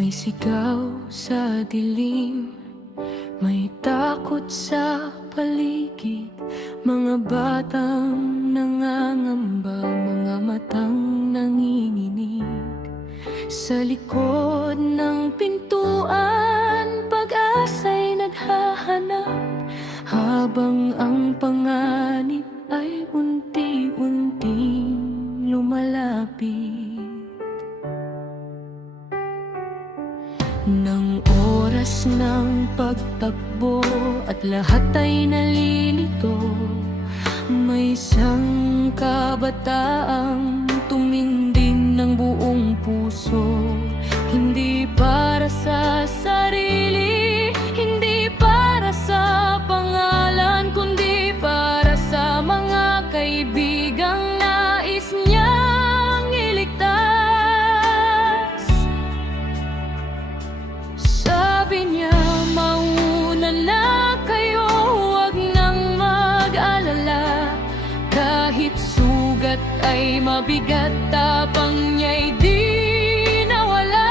May sigaw sa dilim, may takot sa paligid. Mga batang nangangamba, mga matang nanginginig. Sa likod ng pintuan, pag-asa'y naghahanap, habang ang panganib ay unti-unting lumalapit. Nang oras ng pagtakbo at lahat ay nalilito, may isang kabataang tuminding ng buong puso. Hindi para sa sarili, hindi para sa pangalan, kundi para sa mga kaibigang nais niyang iligtas. Sabi niya, mauna na kayo, huwag nang mag-alala. Kahit sugat ay mabigat, tapang niya'y di nawala.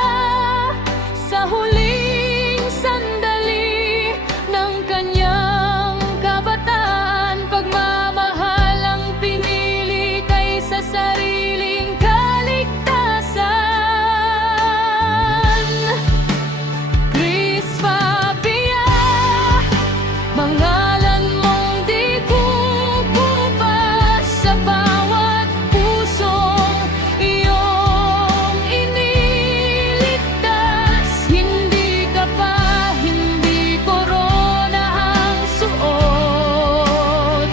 Sa huling sandali ng kanyang kabataan, pagmamahal ang pinili kaysa sariling kaligtasan. Chris Fabia, pangalan mong di kukupas sa bawat pusong iyong iniligtas. Hindi ka pa, hindi korona ang suot,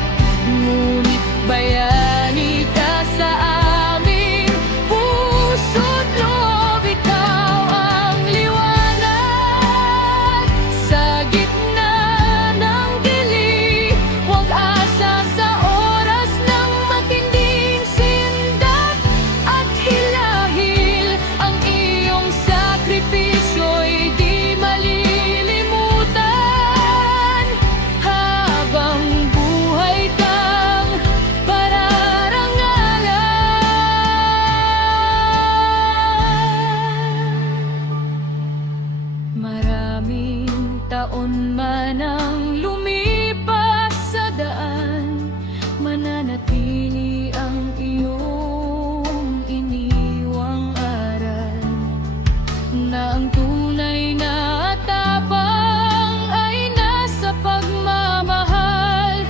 ngunit bayani ka sa aming puso't loob. Ikaw ang liwanag sa gitna ng dilim, huwag asa sa oras ng matinding sindak at hilahil. Ang iyong sakripisyo'y di malilimutan, habang buhay kang pararangalan. Maraming taon man ang lumipas sa daan, mananatili ang iyong iniwang aral, na ang tunay na tapang ay nasa pagmamahal,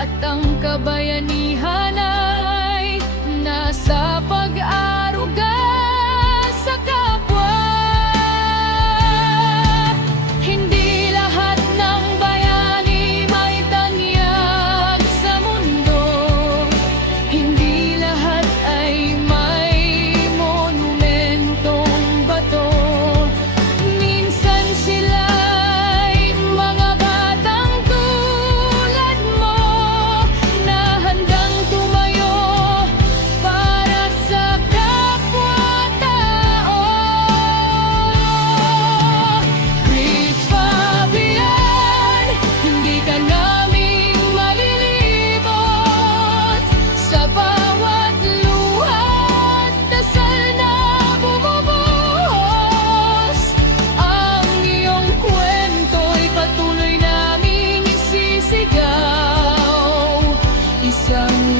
at ang kabayanihan ay nasa pag-aruga sa kapwa. Hindi lahat ng bayani may tanyag sa mundo, hindi lahat ay may monumentong bato. Minsan sila'y mga batang tulad mo, na handang tumayo para sa kapwa-tao. Chris Fabian, hindi ka naming malilibot. Sa bawat luha at dasal na bumubuhos, ang iyong kwento'y patuloy naming isisigaw. Isang